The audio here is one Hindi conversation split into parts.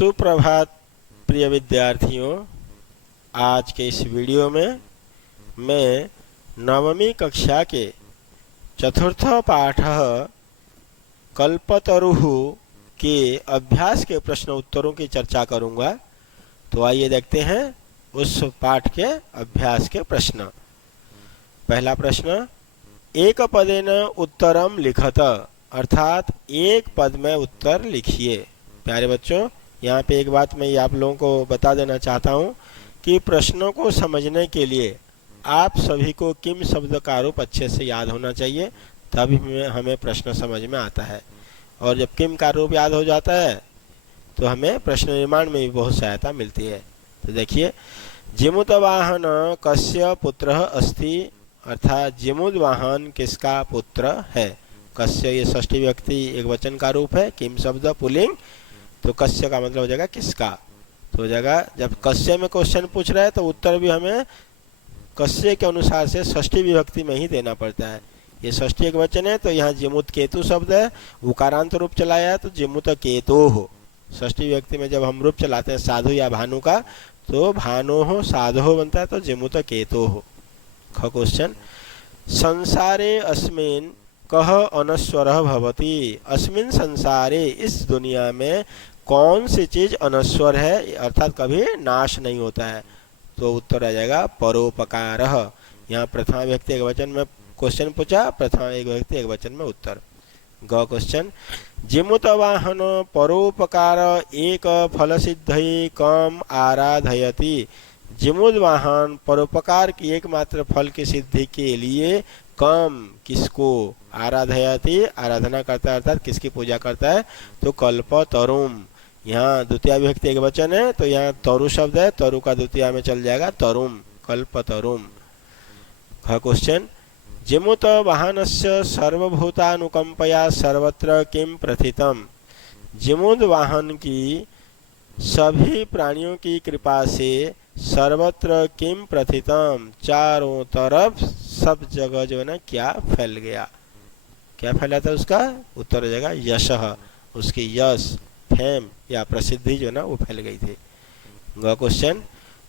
सुप्रभात प्रिय विद्यार्थियों। आज के इस वीडियो में मैं नवमी कक्षा के चतुर्थ पाठ कल्पतरुः के अभ्यास के प्रश्न उत्तरों की चर्चा करूंगा। तो आइए देखते हैं उस पाठ के अभ्यास के प्रश्न। पहला प्रश्न, एक पदेन उत्तरम लिखत, अर्थात एक पद में उत्तर लिखिए। प्यारे बच्चों, यहाँ पे एक बात मैं आप लोगों को बता देना चाहता हूँ कि प्रश्नों को समझने के लिए आप सभी को किम शब्द का रूप अच्छे से याद होना चाहिए, तभी हमें प्रश्न समझ में आता है। और जब किम का रूप याद हो जाता है तो हमें प्रश्न निर्माण में भी बहुत सहायता मिलती है। तो देखिए, जिमुतवाहन कस्य पुत्र अस्ति, अर्थात जिमुतवाहन किसका पुत्र है। कस्य ये षष्ठी व्यक्ति एक वचन का रूप है, किम शब्द पुल्लिंग, तो कस्य का मतलब हो जाएगा किसका। तो हो जाएगा, जब कस्य में क्वेश्चन पूछ रहा है तो उत्तर भी हमें कस्य के अनुसार से षष्ठी विभक्ति में ही देना पड़ता है। ये षष्ठी एक वचन है तो यहाँ जिमुत केतु शब्द है, उकारांत रूप चलाया है तो जिमुत केतो हो। षष्ठी विभक्ति में जब हम रूप चलाते हैं साधु या भानु का, तो भानो हो साधो बनता है तो जिमुत केतो हो। ख क्वेश्चन, संसारे अस्मिन् कह अनश्वरः भवति, अस्मिन् संसारे इस दुनिया में कौन सी चीज अनश्वर है, अर्थात कभी नाश नहीं होता है। तो उत्तर आ जाएगा परोपकारः। यहाँ प्रथमा व्यक्ति एक वचन में क्वेश्चन पूछा, प्रथमा एक व्यक्ति एक वचन में उत्तर। ग क्वेश्चन, जिमुतवाहन परोपकार एक फल सिद्धि कम आराधयति, जिमुतवाहन परोपकार की एकमात्र फल की सिद्धि के लिए कम किसको आराधयति आराधना करता है, अर्थात किसकी पूजा करता है, तो कल्पतरुम। यहाँ द्वितीय विभक्ति एक वचन है तो यहाँ तरु शब्द है, तरु का द्वितीय में चल जाएगा तरुम, कल्पतरुम। ख क्वेश्चन, जिमुत वाहनस्य सर्वभूतानुकंपया सर्वत्र किम प्रथितम, जिमुत वाहन की सभी प्राणियों की कृपा से सर्वत्र किम प्रथितम, चारों तरफ सब जगह जो है ना क्या फैल गया, क्या फैला था उसका उत्तर हो जाएगा यशः, उसकी यश फेम या प्रसिद्धि जो ना वो फैल गई थी। ग क्वेश्चन,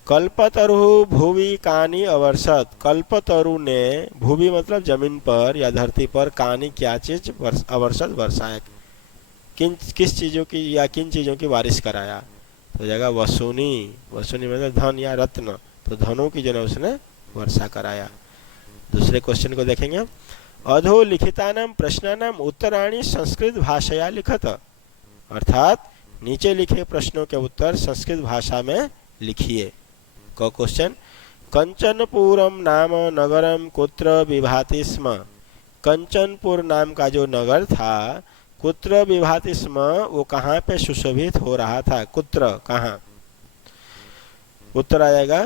कल्पतरु भुवि कानि अवर्षत, कल्पतरु ने भुवि मतलब जमीन पर या धरती पर कानि क्या चीज अवर्षत वर्षाया, किस चीजों की या किन चीजों की बारिश कराया। तो जाएगा वसुनी, वसुनी मतलब धन या रत्न, तो धनों की जो है उसने वर्षा कराया। दूसरे क्वेश्चन को देखेंगे, अधो लिखितानाम प्रश्नानाम उत्तराणि संस्कृत भाषया लिखत, अर्थात नीचे लिखे प्रश्नों के उत्तर संस्कृत भाषा में लिखिए। क क्वेश्चन, कंचनपुरम नाम नगरम कुत्र विभाति स्म, कंचनपुर नाम का जो नगर था कुत्र विभाति स्म, वो कहाँ पे सुशोभित हो रहा था, कुत्र कहाँ। उत्तर आएगा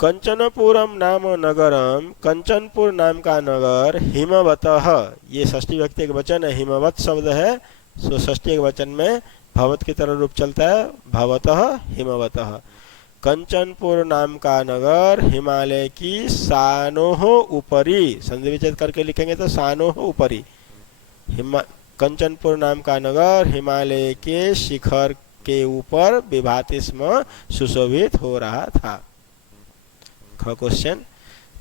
कंचनपुरम नाम नगरम, कंचनपुर नाम का नगर हिमवतः, ये षष्ठी व्यक्ति एक वचन है, हिमवत शब्द है सो षष्ठी एक वचन में भवत की तरह रूप चलता है, भवतः हिमवतः। कंचनपुर नाम का नगर हिमालय की सानोह ऊपरी, संधि विच्छेद करके लिखेंगे तो सानोह ऊपरी, कंचनपुर नाम का नगर हिमालय के शिखर के ऊपर विभाति स्म सुशोभित हो रहा था। ख क्वेश्चन,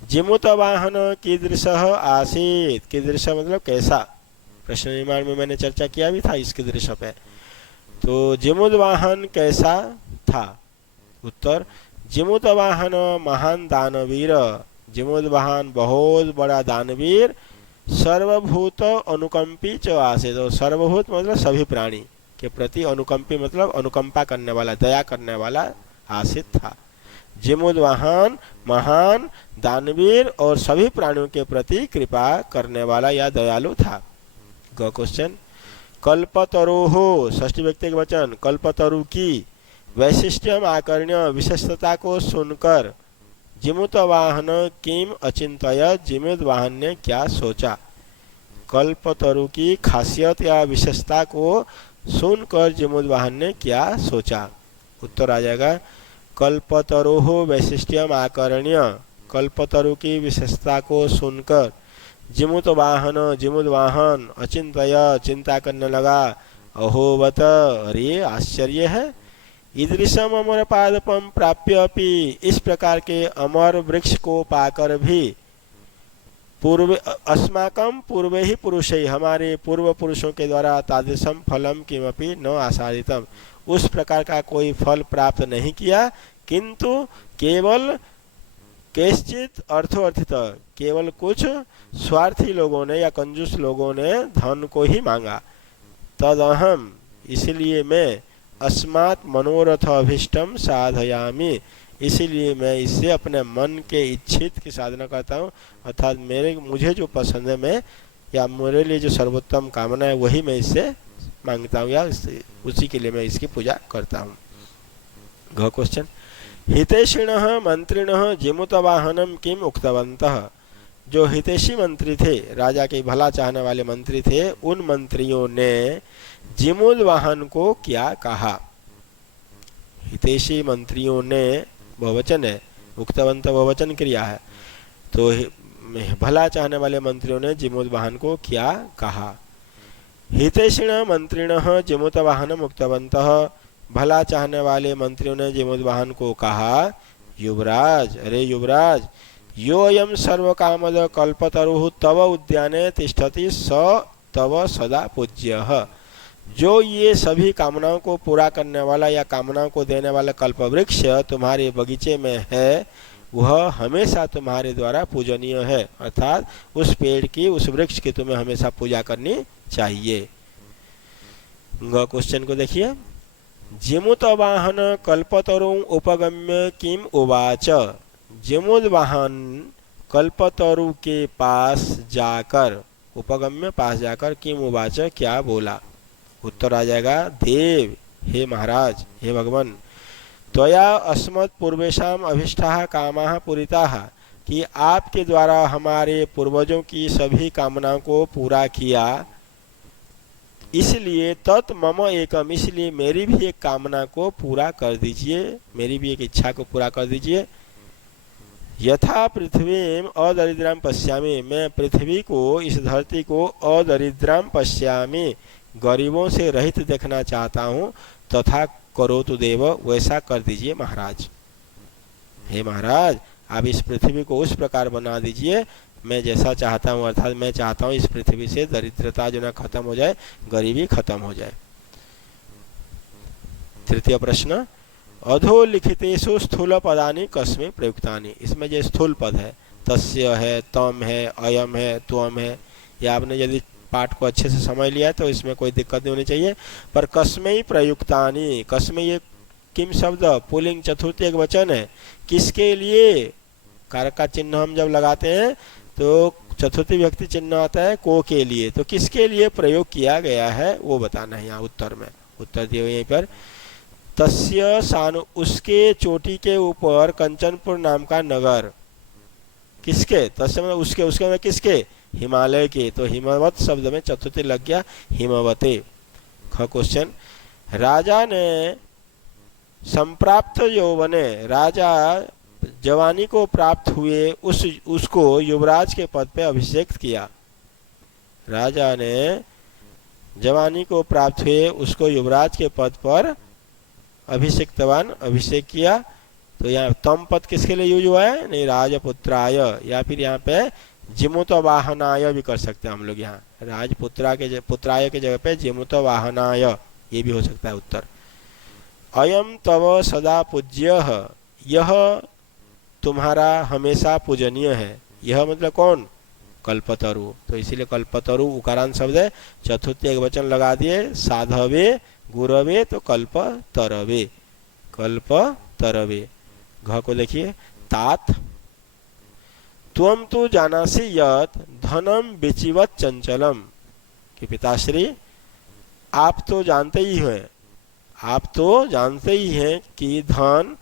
जिमुतवाहन कीदृशः आसीत्, कीदृश मतलब कैसा, प्रश्न निर्माण में मैंने चर्चा किया भी था इसके दृश्य पे। तो जिमुतवाहन कैसा था, उत्तर जिमुतवाहन महान दानवीर, जिमुतवाहन बहुत बड़ा दानवीर, सर्वभूत अनुकंपी च आसीत्, तो सर्वभूत मतलब सभी प्राणी के प्रति, अनुकंपी मतलब अनुकंपा करने वाला, दया करने वाला आसीत् था। जिमुतवाहन महान दानवीर और सभी प्राणियों के प्रति कृपा करने वाला या दयालु था। ग क्वेश्चन, कल्पतरोः षष्ठी व्यक्ति के वचन, कल्पतरु की वैशिष्ट्यम आकर्ण्य विशेषता को सुनकर जिमुतवाहन किम अचिंतयत, जिमुतवाहन ने क्या सोचा। कल्पतरु की खासियत या विशेषता को सुनकर जिमुतवाहन ने क्या सोचा। उत्तर आ जाएगा कल्पतरोः वैशिष्ट्यम आकर्ण्य, कल्पतरु की विशेषता को सुनकर जिमुतवाहन अचिंतय चिंता करने लगा, अहोवत अरे आश्चर्य है, ईदृशम अमर पादपम प्राप्य अपि, इस प्रकार के अमर वृक्ष को पाकर भी, पूर्व अस्माकं पूर्वे ही पुरुषै, हमारे पूर्व पुरुषों के द्वारा तादृशम फलम किमपि न आसादितम, उस प्रकार का कोई फल प्राप्त नहीं किया, किंतु केवल केश्चित अर्थोअर्थित, केवल कुछ स्वार्थी लोगों ने या कंजूस लोगों ने धन को ही मांगा। तदहम, इसलिए मैं, अस्मात् मनोरथ अभिष्टम साधयामि, इसीलिए मैं इससे अपने मन के इच्छित की साधना करता हूँ, अर्थात मुझे जो पसंद है मैं, या मेरे लिए जो सर्वोत्तम कामना है वही मैं इससे मांगता हूँ, या उसी के लिए मैं इसकी पूजा करता हूँ। घ क्वेश्चन, हितैषिणः मंत्रिणः जिमुतवाहनम किम उक्तवन्तः, जो हितैषी मंत्री थे, राजा के भला चाहने वाले मंत्री थे, उन मंत्रियों ने जिमुद वाहन को क्या कहा। हितैषी मंत्रियों ने बहुवचन है, उक्तवंत बहुवचन क्रिया है, तो भला चाहने वाले मंत्रियों ने जिमुद वाहन को क्या कहा। हितैषिण मंत्रिणः जिमुत वाहनम उक्तवन्तः, भला चाहने वाले मंत्रियों ने जिमुद वाहन को कहा, युवराज, अरे युवराज, योऽयं सर्वकामद कल्पतरुः तव उद्याने तिष्ठति स तव सदा पूज्यः, जो ये सभी कामनाओं को पूरा करने वाला या कामनाओं को देने वाला कल्पवृक्ष तुम्हारे बगीचे में है, वह हमेशा तुम्हारे द्वारा पूजनीय है, अर्थात उस पेड़ की, उस वृक्ष की तुम्हें हमेशा पूजा करनी चाहिए। ग क्वेश्चन को देखिए, जिमुत वाहन कल्पतरु उपगम्य किम उवाच, जिमुद वाहन कल्पतरु के पास जाकर, उपगम्य पास जाकर, किम उवाच क्या बोला। उत्तर आ जाएगा, देव, हे महाराज, हे भगवान, त्वया अस्मत् पूर्वेषाम अभिष्टाः कामाः पूरिताः, कि आपके द्वारा हमारे पूर्वजों की सभी कामनाओं को पूरा किया, इसलिए तत् मम एकम, इसलिए मेरी भी एक कामना को पूरा कर दीजिए, मेरी भी एक इच्छा को पूरा कर दीजिए। यथा पृथ्वीम अदरिद्राम पश्यामि, मैं पृथ्वी को, इस धरती को अदरिद्राम पश्यामि, गरीबों से रहित देखना चाहता हूँ, तथा करोतु देव, वैसा कर दीजिए महाराज। हे महाराज, आप इस पृथ्वी को उस प्रकार बना दीजिए मैं जैसा चाहता हूँ, अर्थात मैं चाहता हूँ इस पृथ्वी से दरिद्रता जो ना खत्म हो जाए, गरीबी खत्म हो जाए। तृतीय प्रश्न, अधोलिखितेषु स्थूल पदानि कस्मै प्रयुक्तानि, इसमें जो स्थूल पद है, तस्य है, तम है, अयम है, त्वम है, या आपने यदि पाठ को अच्छे से समझ लिया तो इसमें कोई दिक्कत नहीं होनी चाहिए। पर कस्मै प्रयुक्तानि, कस्मै ये किम शब्द पुल्लिंग चतुर्थी एक वचन है, किसके लिए, कारक का चिन्ह हम जब लगाते हैं तो चतुर्थी विभक्ति चिन्ह आता है को के लिए, तो किसके लिए प्रयोग किया गया है वो बताना है। यहाँ उत्तर में उत्तर दिए हुए यहीं पर, तस्य सानु, उसके चोटी के ऊपर कंचनपुर नाम का नगर, किसके, तस्य में उसके, उसके में किसके, हिमालय के, तो हिमवत शब्द में चतुर्थी लग गया, हिमवते। ख क्वेश्चन, राजा ने संप्राप्त यौवने, राजा जवानी को प्राप्त हुए उसको युवराज के पद पे अभिषेक किया, राजा ने जवानी को प्राप्त हुए उसको युवराज के पद पर अभिषेक्तवान, अभिषेक किया, तो यहाँ तम पद किसके लिए यूज हुआ है, नहीं, राजपुत्राय, या फिर यहाँ पे जिमुत वाहनाय भी कर सकते हैं हम लोग, यहाँ पुत्राय के जगह पे जिमुत वाहनाय ये भी हो सकता है उत्तर। अयम तव सदा पूज्यः, यह तुम्हारा हमेशा पूजनीय है, यह मतलब कौन, कल्पतरु, तो इसीलिए कल्पतरु उकारांत शब्द है, चतुर्थी एक वचन लगा दिए, साधवे गुरवे तो कल्पतरवे, कल्पतरवे। घ को देखिए, तात, त्वं तु जानासि यत् धनम बिचिवत चंचलम, कि पिताश्री आप तो जानते ही हैं, आप तो जानते ही हैं कि धन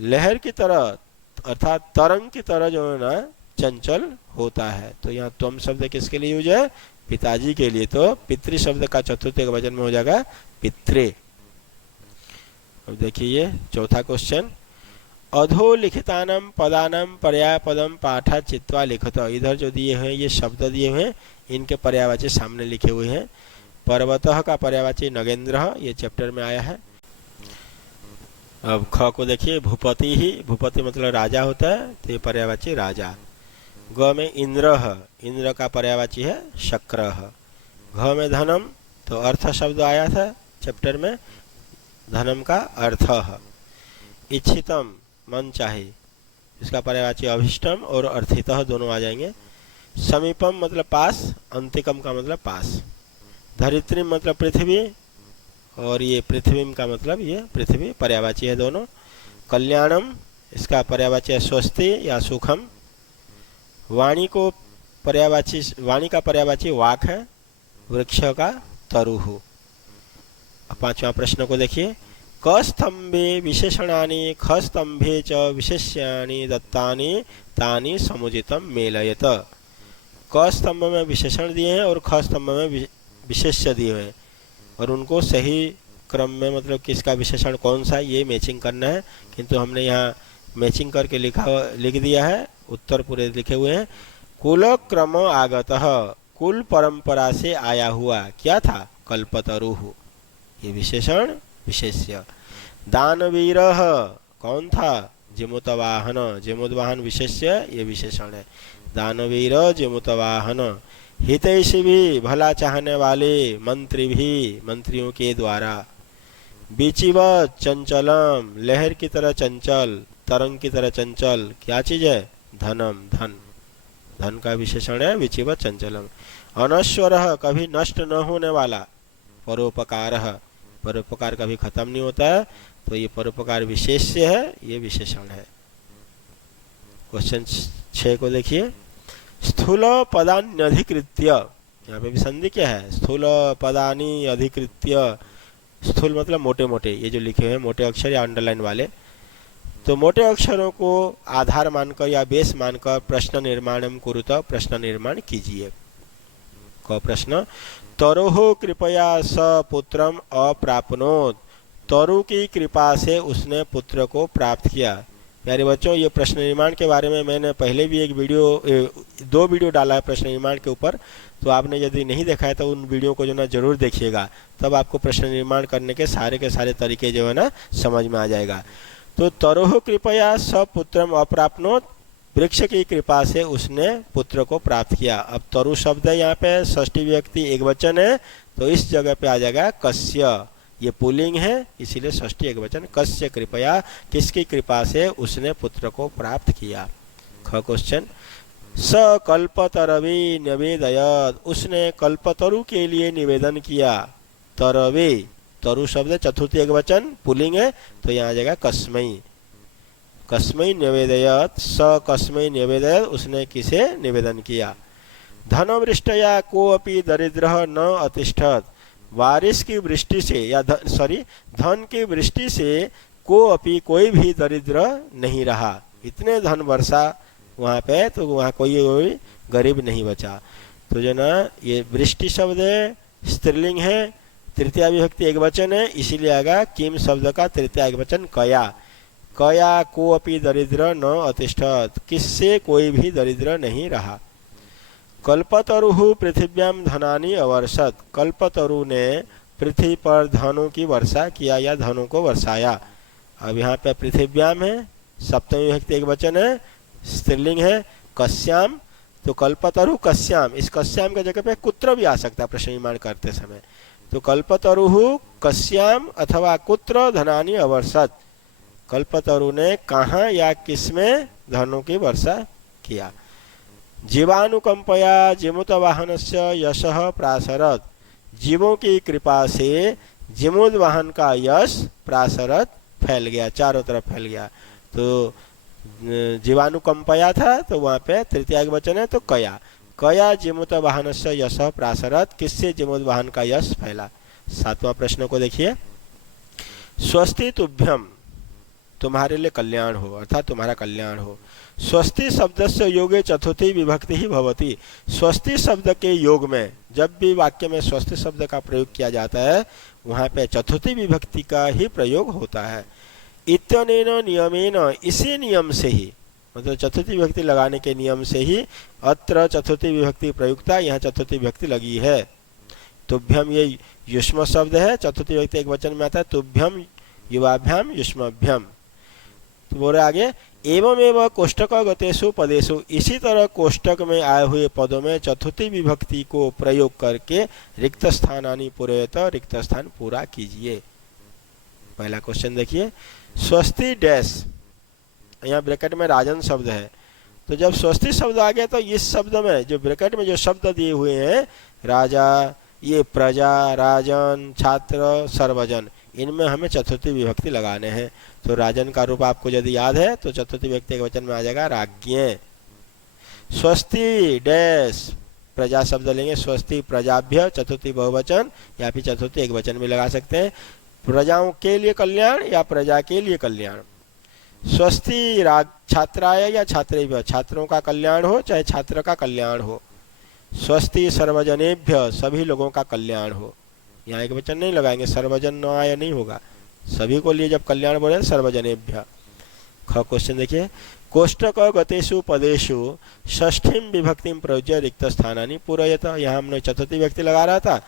लहर की तरह, अर्थात तरंग की तरह जो है ना चंचल होता है। तो यहाँ त्वम शब्द किसके लिए यूज है, पिताजी के लिए, तो पितृ शब्द का चतुर्थ एक वचन में हो जाएगा पित्रे। अब देखिए चौथा क्वेश्चन, अधोलिखितानां पदानां पर्यायपदम पाठा चित्वा लिखत, इधर जो दिए हैं ये शब्द दिए हुए हैं, इनके पर्यायवाची सामने लिखे हुए हैं। पर्वतः का पर्यायवाची नगेंद्र, ये चैप्टर में आया है। अब ख को देखिए, भूपति ही, भूपति मतलब राजा होता है, तो ये पर्यायवाची राजा। ग में इंद्र, इंद्र का पर्यायवाची है शक्र। घ में धनम, तो अर्थ शब्द आया था चैप्टर में, धनम का अर्थ। इच्छितम मन चाहे, इसका पर्यायवाची अभिष्टम और अर्थितः दोनों आ जाएंगे। समीपम मतलब पास, अंतिकम का मतलब पास। धरित्री मतलब पृथ्वी, और ये पृथ्वी का मतलब ये पृथ्वी पर्यायवाची है दोनों। कल्याणम, इसका पर्यायवाची है स्वस्ति या सुखम। वाणी को पर्यायवाची, वाणी का पर्यायवाची वाक है, वृक्ष का तरुः। पांचवा प्रश्न को देखिए, क स्तंभे विशेषणानि ख स्तंभे च विशेष्यानि दत्तानि तानि समुचितम मेलयत। क स्तंभ में विशेषण दिए हैं और ख स्तंभ में विशेष्य दिए हैं, और उनको सही क्रम में मतलब किसका विशेषण कौन सा, ये मैचिंग करना है। किंतु हमने यहाँ मैचिंग करके लिख दिया है, उत्तर पूरे लिखे हुए हैं। कुल क्रम आगतः, कुल परंपरा से आया हुआ क्या था, कल्पतरुः, ये विशेषण विशेष्य। दानवीरः कौन था, जिमुतवाहन, जिमुतवाहन विशेष्य, ये विशेषण है। दानवीर जिमुतवाहन। हितैषी भी, भला चाहने वाले, मंत्री भी, मंत्रियों के द्वारा। बीचिवत चंचलम, लहर की तरह चंचल, तरंग की तरह चंचल, क्या चीज है, धनम, धन, धन का विशेषण है बीचिवत चंचलम। अनश्वरः, कभी नष्ट न होने वाला। परोपकारः, परोपकार कभी खत्म नहीं होता है, तो ये परोपकार विशेष्य है, ये विशेषण है। क्वेश्चन 6 को देखिए, स्थूल पदान्यधिकृत्य, यहाँ पे भी संधि क्या है, स्थूल पदानि अधिकृत्य। स्थूल मतलब मोटे मोटे, ये जो लिखे हुए हैं मोटे अक्षर या अंडरलाइन वाले, तो मोटे अक्षरों को आधार मानकर या बेस मानकर प्रश्न निर्माणम कुरुत, प्रश्न निर्माण कीजिए। क प्रश्न, तरोह कृपया स पुत्रम अप्राप्नोत, तरु की कृपा से उसने पुत्र को प्राप्त किया। प्यारे बच्चों, ये प्रश्न निर्माण के बारे में मैंने पहले भी एक वीडियो, 2 वीडियो डाला है प्रश्न निर्माण के ऊपर, तो आपने यदि नहीं देखा है तो उन वीडियो को जो ना जरूर देखिएगा, तब आपको प्रश्न निर्माण करने के सारे तरीके जो है ना समझ में आ जाएगा। तो तरोह कृपया स पुत्रम अप्राप्नोत, वृक्ष की कृपा से उसने पुत्र को प्राप्त किया। अब तरु शब्द है यहाँ पे षष्ठी विभक्ति एक वचन है, तो इस जगह पे आ जाएगा कस्य, ये पुल्लिंग है इसीलिए षष्ठी एक वचन। कस्य कृपया, किसकी कृपा से उसने पुत्र को प्राप्त किया। ख क्वेश्चन, स कल्पतरवे निवेदयत, उसने कल्पतरु के लिए निवेदन किया। तरवे, तरु शब्द चतुर्थी एक वचन, पुल्लिंग है, तो यहाँ आ जाएगा कस्मै, कस्मै निवेदयत, स कस्मै निवेदयत, उसने किसे निवेदन किया। धनवृष्टया कोऽपि दरिद्रः न अतिष्ठत, बारिश की वृष्टि से या धन की वृष्टि से कोऽपि, कोई भी दरिद्र नहीं रहा। इतने धन वर्षा वहाँ पे, तो वहाँ कोई गरीब नहीं बचा। तो जो ना ये वृष्टि शब्द है स्त्रीलिंग है, तृतीया विभक्ति एक वचन है, इसीलिए आएगा किम शब्द का तृतीया एक वचन कया। कया कोऽपि दरिद्र न अतिष्ठत, किससे कोई भी दरिद्र नहीं रहा। कल्पतरु पृथिव्याम धनानि अवर्षत, कल्पतरु ने पृथ्वी पर धनों की वर्षा किया या धनों को वर्षाया। अब यहाँ पे पृथिव्याम है, सप्तमी विभक्ति एक वचन है, स्त्रीलिंग है। कस्याम, तो कल्पतरु कस्याम, इस कस्याम के जगह पे कुत्र भी आ सकता है प्रश्न निर्माण करते समय। तो कल्पतरु कस्याम अथवा कुत्र धनानि अवर्षत, कल्पतरु ने कहाँ या किसमें धनों की वर्षा किया। जीवानुकंपया जिमुतवाहनस्य यशः प्रासरत, जीवों की कृपा से जिमुतवाहन का यश प्रासरत फैल गया, चारों तरफ फैल गया। तो जीवानुकंपया था, तो वहाँ पे तृतीया वचन है, तो कया, कया जिमुतवाहनस्य यशः प्रासरत, किससे जिमुतवाहन का यश फैला। 7वां प्रश्न को देखिए, स्वस्ति तुभ्यम, तुम्हारे लिए कल्याण हो, अर्थात तुम्हारा कल्याण हो। स्वस्ति शब्द से योगे चतुर्थी विभक्ति ही भवती, स्वस्ति शब्द के योग में जब भी वाक्य में स्वस्ति शब्द का प्रयोग किया जाता है, वहाँ पे चतुर्थी विभक्ति का ही प्रयोग होता है। इत्यनेन नियमेन, इसी नियम से ही, मतलब चतुर्थी विभक्ति लगाने के नियम से ही अत्र चतुर्थी विभक्ति प्रयुक्ता, यहाँ चतुर्थी विभक्ति लगी है। तुभ्यम ये युष्म शब्द है, चतुर्थी विभक्ति एक वचन में आता है। तुभ्यम युवाभ्याम युष्माभ्याम। तो बोल रहे आगे, एवं एवं कोष्टक गतेषु पदेषु, इसी तरह कोष्टक में आए हुए पदों में चतुर्थी विभक्ति को प्रयोग करके रिक्त स्थानानि पूरयत, रिक्त स्थान पूरा कीजिए। पहला क्वेश्चन देखिए, स्वस्ति डैश, यहाँ ब्रैकेट में राजन शब्द है, तो जब स्वस्ति शब्द आ गया तो इस शब्द में जो ब्रैकेट में जो शब्द दिए हुए हैं राजा, ये प्रजा, राजन, छात्र, सर्वजन, इनमें हमें चतुर्थी विभक्ति लगाने हैं। तो राजन का रूप आपको यदि याद है तो चतुर्थी विभक्ति के वचन में आ जाएगा राज्ञ। स्वस्ति डैश, प्रजा शब्द लेंगे, स्वस्ति प्रजाभ्य, चतुर्थी बहुवचन या फिर चतुर्थी एक वचन में लगा सकते हैं। प्रजाओं के लिए कल्याण या प्रजा के लिए कल्याण। स्वस्ति छात्राय या छात्रेभ्य, छात्रों का कल्याण हो चाहे छात्र का कल्याण हो। स्वस्ति सर्वजनेभ्य, सभी लोगों का कल्याण हो। यहाँ एक वचन नहीं लगाएंगे, सर्वजनाय नहीं होगा, सभी को लिए जब कल्याण बोले सर्वजनेभ्य। ख क्वेश्चन देखिए, कोष्टक गतेषु पदेषु षष्ठीम विभक्तिम प्रयोज्य रिक्त स्थानानि पूरयत। यहाँ हमने चतुर्थी व्यक्ति लगा रहा था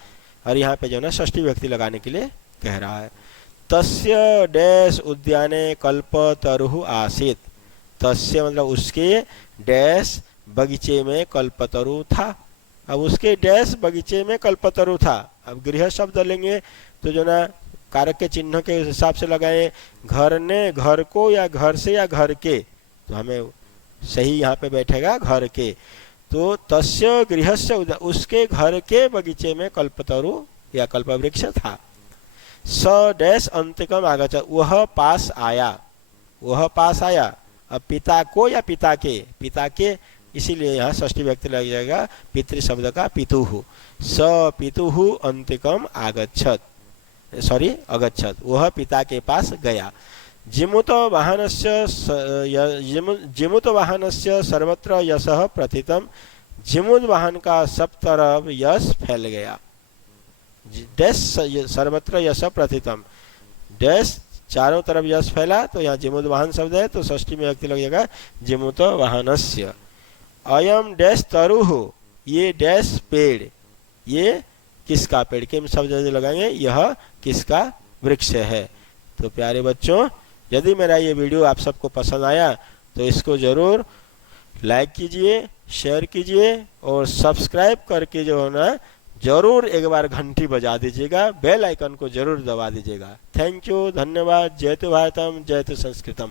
और यहाँ पे जो ना षष्ठी व्यक्ति लगाने के लिए कह रहा है। तस्य डैश उद्याने कल्पतरुः आसीत्, तस्य मतलब उसके डैश बगीचे में कल्पतरु था। अब उसके डैश बगीचे में कल्पतरु था। अब गृह शब्द लेंगे तो जो ना कारक के चिन्ह के हिसाब से लगाए, घर ने, घर को, या घर से या घर के, तो हमें सही यहाँ पे बैठेगा घर के। तो तस्य गृहस्य, उसके घर के बगीचे में कल्पतरु या कल्पवृक्ष था। स डैश अंतिकम आगत, वह पास आया, वह पास आया। अब पिता को या पिता के, इसीलिए यहाँ षष्ठी व्यक्ति लग जाएगा पितृ शब्द का पितुः। स पितुः अंतिकम आगच्छत, सॉरी अगच्छत, वह पिता के पास गया। जिमुत वाहनस्य सर्वत्र यशः प्रथितम, जिमुत वाहन का सब तरफ यश फैल गया। डैश सर्वत्र यश प्रथितम, डैश चारों तरफ यश फैला, तो यहाँ जिमुत वाहन शब्द है तो षष्ठी में व्यक्ति लग जाएगा जिमुत वाहनस्य। अयम डैश तरुः, ये डैश पेड़, ये किसका पेड़, किम शब्द लगाएंगे, यह किसका वृक्ष है। तो प्यारे बच्चों, यदि मेरा ये वीडियो आप सबको पसंद आया तो इसको जरूर लाइक कीजिए, शेयर कीजिए और सब्सक्राइब करके जो है ना जरूर एक बार घंटी बजा दीजिएगा, बेल आइकन को जरूर दबा दीजिएगा। थैंक यू, धन्यवाद। जय तो भारतम, जय तो संस्कृतम।